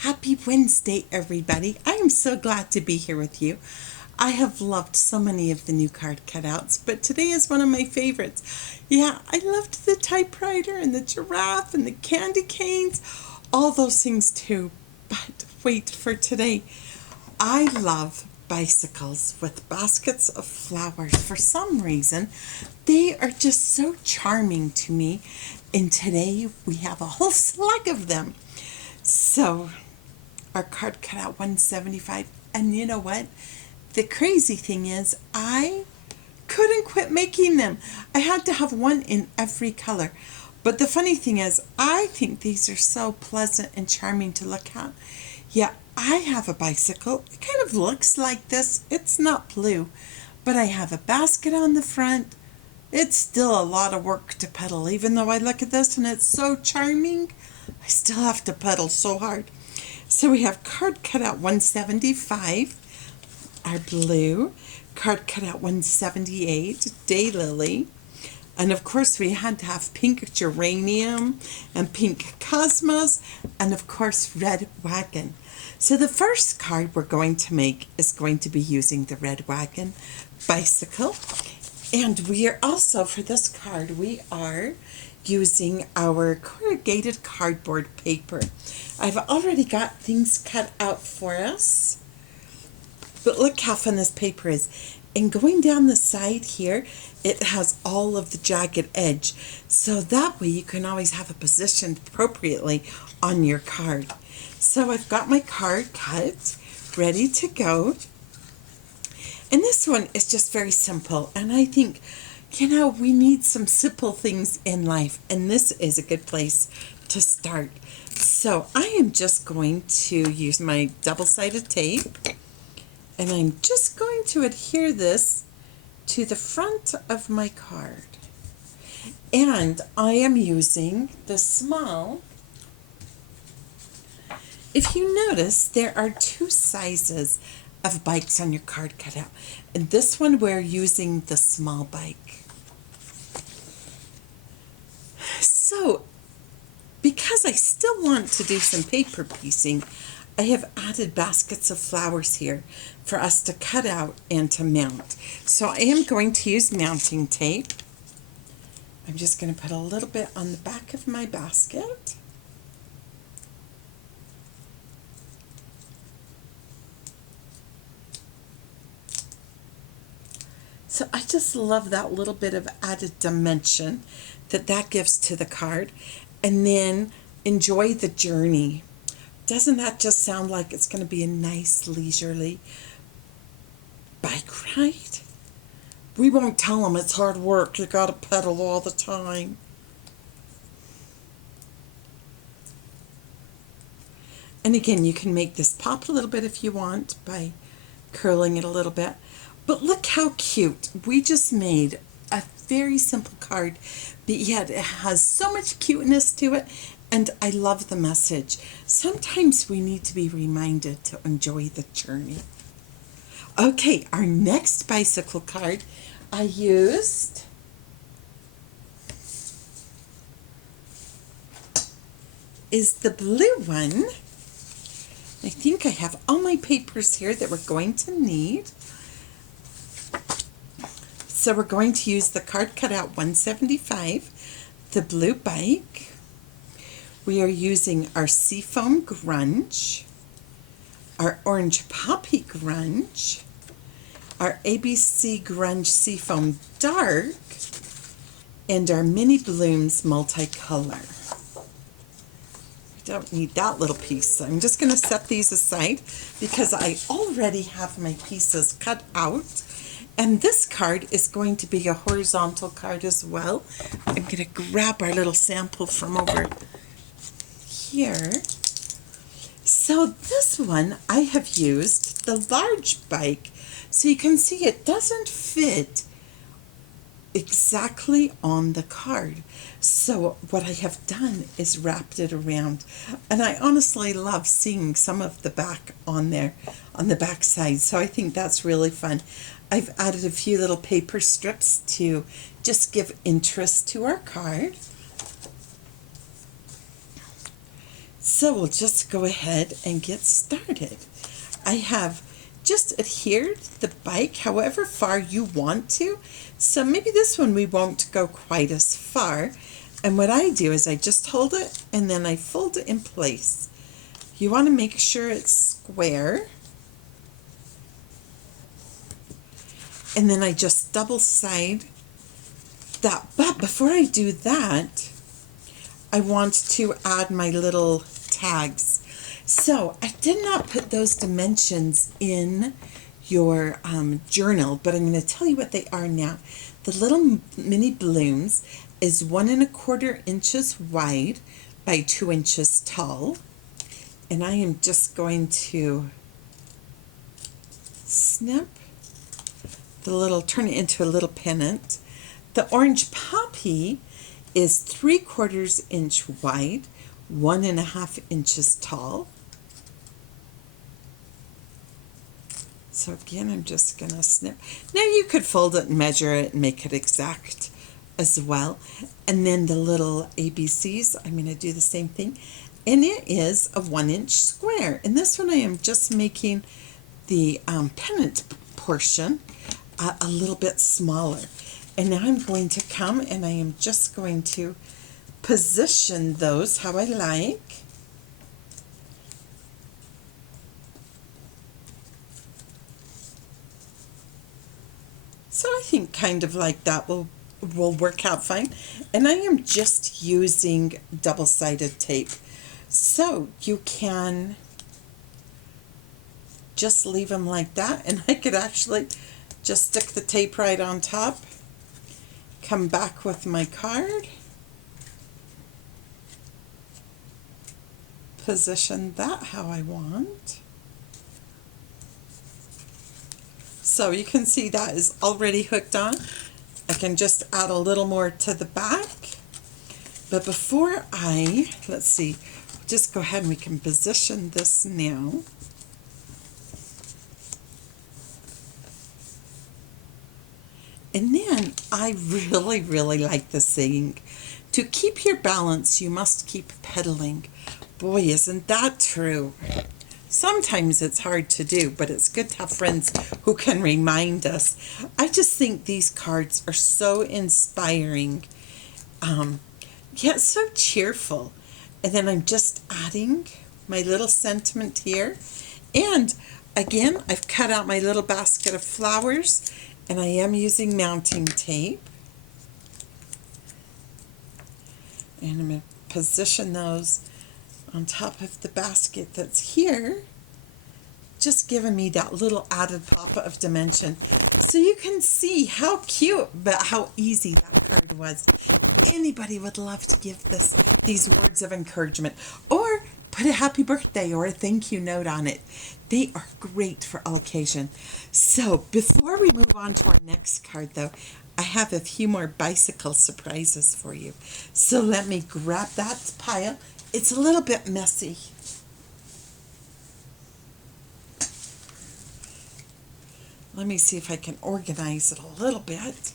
Happy Wednesday, everybody. I am so glad to be here with you. I have loved so many of the new card cutouts, but today is one of my favorites. Yeah, I loved the typewriter and the giraffe and the candy canes, all those things too. But wait for today. I love bicycles with baskets of flowers. For some reason, they are just so charming to me. And today we have a whole slug of them. So our card cut out 175, and you know what, the crazy thing is I couldn't quit making them. I had to have one in every color. But the funny thing is, I think these are so pleasant and charming to look at. Yeah, I have a bicycle. It kind of looks like this. It's not blue, but I have a basket on the front. It's still a lot of work to pedal. Even though I look at this and it's so charming, I still have to pedal so hard. So we have card cutout 175, our blue, card cutout 178, daylily, and of course we had to have pink geranium and pink cosmos, and of course red wagon. So the first card we're going to make is going to be using the red wagon bicycle. And we are also, for this card, we are using our corrugated cardboard paper. I've already got things cut out for us. But look how fun this paper is. And going down the side here, it has all of the jagged edge. So that way you can always have it positioned appropriately on your card. So I've got my card cut, ready to go. And this one is just very simple. And I think, we need some simple things in life. And this is a good place to start. So I am just going to use my double-sided tape. And I'm just going to adhere this to the front of my card. And I am using the small. If you notice, there are two sizes of bikes on your card cutout. And this one we're using the small bike. So, because I still want to do some paper piecing, I have added baskets of flowers here for us to cut out and to mount. So I am going to use mounting tape. I'm just going to put a little bit on the back of my basket. So I just love that little bit of added dimension that gives to the card. And then enjoy the journey. Doesn't that just sound like it's going to be a nice leisurely bike ride? We won't tell them it's hard work. You got to pedal all the time. And again, you can make this pop a little bit if you want by curling it a little bit. But look how cute. We just made a very simple card, but yet it has so much cuteness to it, and I love the message. Sometimes we need to be reminded to enjoy the journey. Okay, our next bicycle card I used is the blue one. I think I have all my papers here that we're going to need. So we're going to use the card cutout 175, the blue bike. We are using our seafoam grunge, our orange poppy grunge, our ABC grunge seafoam dark, and our mini blooms multicolor. We don't need that little piece, so I'm just going to set these aside because I already have my pieces cut out. And this card is going to be a horizontal card as well. I'm going to grab our little sample from over here. So this one, I have used the large bike. So you can see it doesn't fit exactly on the card. So what I have done is wrapped it around. And I honestly love seeing some of the back on there, on the back side. So I think that's really fun. I've added a few little paper strips to just give interest to our card. So we'll just go ahead and get started. I have just adhered the bike however far you want to. So maybe this one we won't go quite as far. And what I do is I just hold it and then I fold it in place. You want to make sure it's square. And then I just double side that. But before I do that, I want to add my little tags. So I did not put those dimensions in your journal, but I'm going to tell you what they are now. The little mini balloons is 1¼ inches wide by 2 inches tall. And I am just going to snip the little, turn it into a little pennant. The orange poppy is 3/4 inch wide, 1½ inches tall. So again, I'm just going to snip. Now you could fold it and measure it and make it exact as well. And then the little ABCs, I'm going to do the same thing. And it is a 1-inch square. And this one I am just making the pennant portion a little bit smaller. And now I'm going to come and I am just going to position those how I like. So I think kind of like that will work out fine. And I am just using double-sided tape. So you can just leave them like that, and I could actually just stick the tape right on top, come back with my card, position that how I want. So you can see that is already hooked on. I can just add a little more to the back. But before let's see, just go ahead and we can position this now. And then I really, really like the saying, to keep your balance, you must keep pedaling. Boy, isn't that true? Sometimes it's hard to do, but it's good to have friends who can remind us. I just think these cards are so inspiring. Yet so cheerful. And then I'm just adding my little sentiment here. And again, I've cut out my little basket of flowers, and I am using mounting tape. And I'm going to position those on top of the basket that's here, just giving me that little added pop of dimension. So you can see how cute, but how easy that card was. Anybody would love to give these words of encouragement, or put a happy birthday or a thank you note on it. They are great for all occasion. So before we move on to our next card though, I have a few more bicycle surprises for you. So let me grab that pile. It's a little bit messy. Let me see if I can organize it a little bit.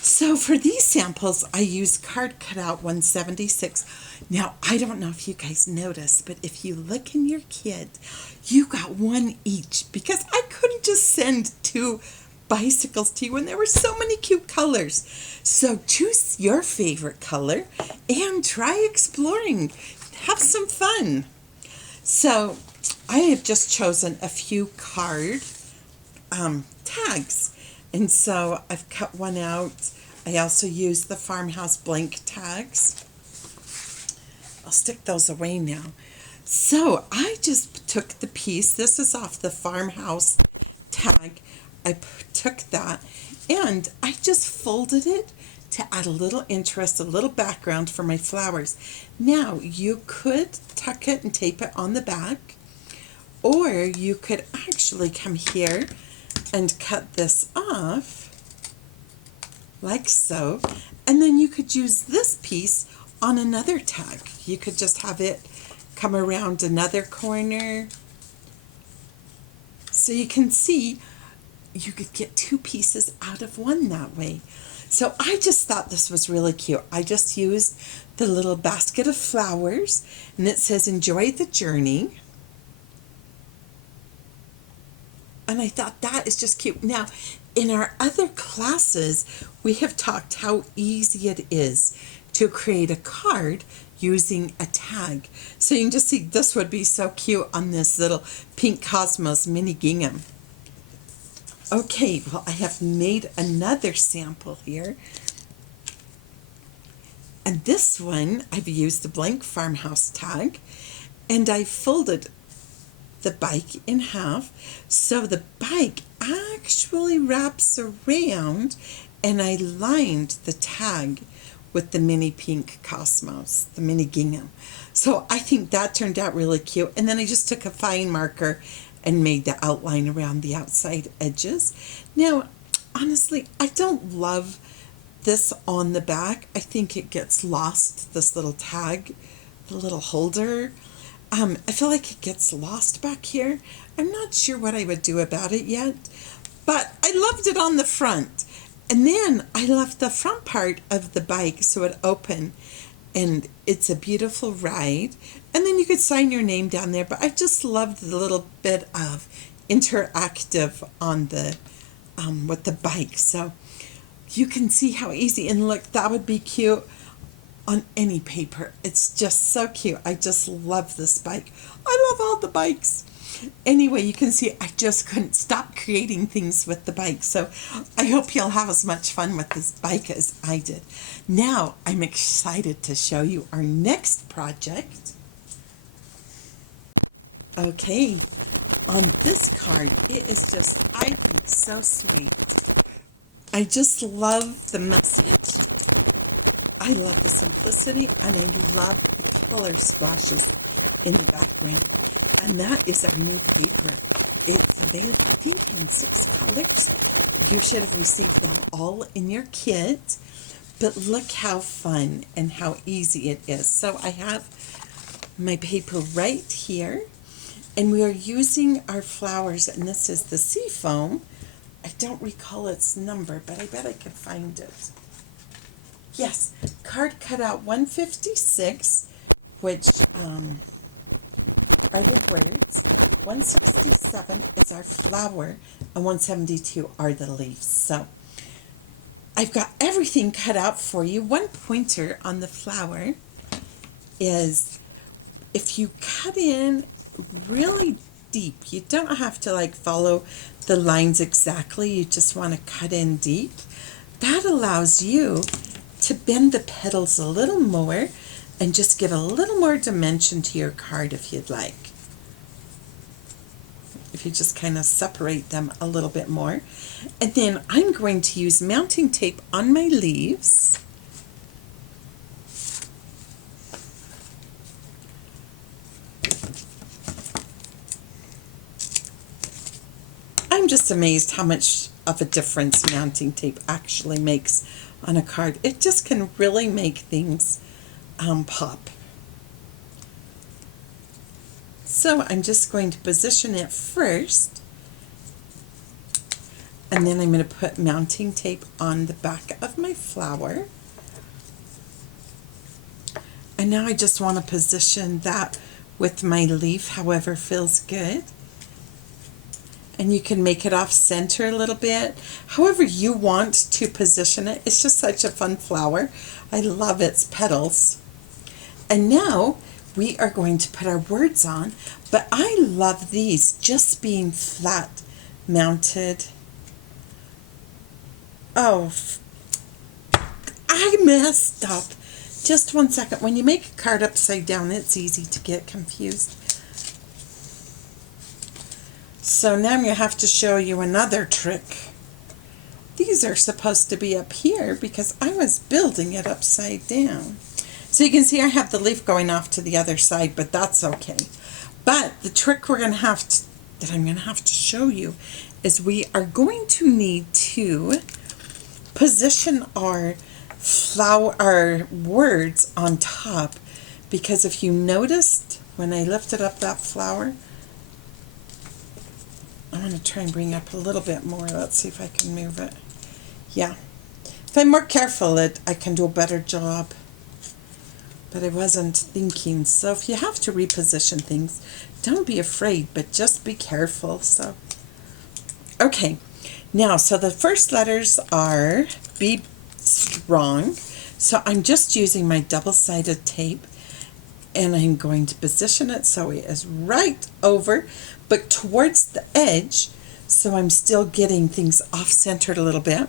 So for these samples, I used Card Cutout 176. Now, I don't know if you guys noticed, but if you look in your kit, you got one each, because I couldn't just send 2 bicycles to you when there were so many cute colors. So choose your favorite color and try exploring. Have some fun. So I have just chosen a few card tags. And so I've cut one out. I also used the farmhouse blank tags. I'll stick those away now. So I just took the piece. This is off the farmhouse tag. I took that and I just folded it to add a little interest, a little background for my flowers. Now you could tuck it and tape it on the back, or you could actually come here and cut this off like so, and then you could use this piece on another tag. You could just have it come around another corner. So you can see you could get 2 pieces out of one that way. So I just thought this was really cute. I just used the little basket of flowers, and it says enjoy the journey. And I thought that is just cute. Now, in our other classes, we have talked how easy it is to create a card using a tag. So you can just see this would be so cute on this little pink Cosmos mini gingham. Okay, well, I have made another sample here. And this one, I've used the blank farmhouse tag, and I folded the bike in half, so the bike actually wraps around, and I lined the tag with the mini pink Cosmos, the mini gingham. So I think that turned out really cute. And then I just took a fine marker and made the outline around the outside edges. Now, honestly, I don't love this on the back. I think it gets lost, this little tag, the little holder. I feel like it gets lost back here. I'm not sure what I would do about it yet, but I loved it on the front. And then I left the front part of the bike so it open, and it's a beautiful ride. And then you could sign your name down there, but I just loved the little bit of interactive on the with the bike. So you can see how easy, and look, that would be cute on any paper. It's just so cute. I just love this bike. I love all the bikes. Anyway, you can see I just couldn't stop creating things with the bike. So I hope you'll have as much fun with this bike as I did. Now I'm excited to show you our next project. Okay, on this card, it is just, I think, so sweet. I just love the message. I love the simplicity, and I love the color splashes in the background. And that is our new paper. It's available, I think, in 6 colors. You should have received them all in your kit. But look how fun and how easy it is. So I have my paper right here, and we are using our flowers, and this is the sea foam. I don't recall its number, but I bet I can find it. Yes, card cutout 156, which are the words. 167 is our flower, and 172 are the leaves. So I've got everything cut out for you. One pointer on the flower is if you cut in really deep, you don't have to like follow the lines exactly. You just want to cut in deep. That allows you to bend the petals a little more and just give a little more dimension to your card if you'd like. If you just kind of separate them a little bit more. And then I'm going to use mounting tape on my leaves. I'm just amazed how much of a difference mounting tape actually makes on a card. It just can really make things pop. So I'm just going to position it first, and then I'm going to put mounting tape on the back of my flower. And now I just want to position that with my leaf however feels good. And you can make it off center a little bit, however you want to position it. It's just such a fun flower. I love its petals. And now we are going to put our words on, but I love these just being flat mounted. Oh, I messed up. Just one second. When you make a card upside down, it's easy to get confused. So now I'm going to have to show you another trick. These are supposed to be up here because I was building it upside down. So you can see I have the leaf going off to the other side, but that's okay. But the trick we're going to have to, that I'm going to have to show you is we are going to need to position our flower, our words on top, because if you noticed when I lifted up that flower, I'm going to try and bring up a little bit more. Let's see if I can move it. Yeah. If I'm more careful, I can do a better job. But I wasn't thinking. So if you have to reposition things, don't be afraid, but just be careful. So, okay. Now, so the first letters are be strong. So I'm just using my double-sided tape and I'm going to position it so it is right over, but towards the edge. So I'm still getting things off-centered a little bit.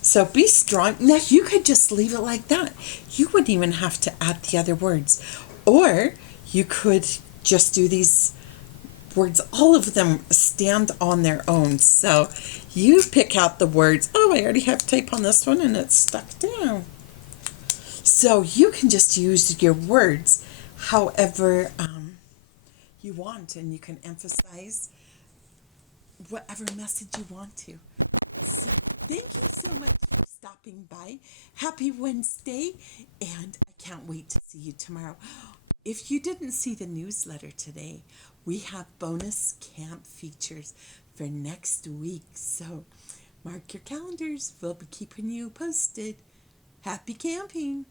So be strong. Now you could just leave it like that. You wouldn't even have to add the other words. Or you could just do these words, all of them stand on their own. So you pick out the words. Oh, I already have tape on this one and it's stuck down. So you can just use your words however you want, and you can emphasize whatever message you want to. So thank you so much for stopping by. Happy Wednesday, and I can't wait to see you tomorrow. If you didn't see the newsletter today, we have bonus camp features for next week. So mark your calendars. We'll be keeping you posted. Happy camping!